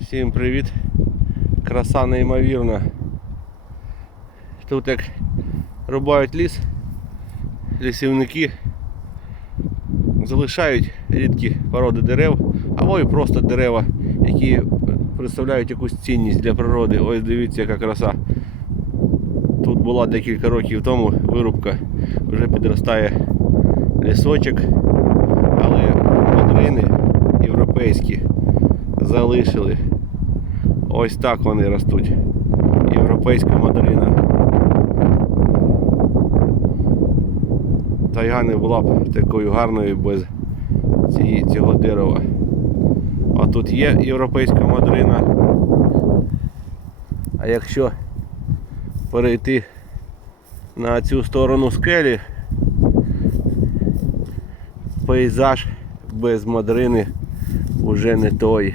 Всім привіт! Краса неймовірна. Тут як рубають ліс, лісівники залишають рідкі породи дерев, або і просто дерева, які представляють якусь цінність для природи. Ось дивіться, яка краса. Тут була декілька років тому вирубка, вже підростає лісочок, але мадрини європейські залишили. Ось так вони ростуть. Європейська мадрина. Тайга не була б такою гарною без цього дерева. А тут є європейська мадрина. А якщо перейти на цю сторону скелі, пейзаж без мадрини уже не той.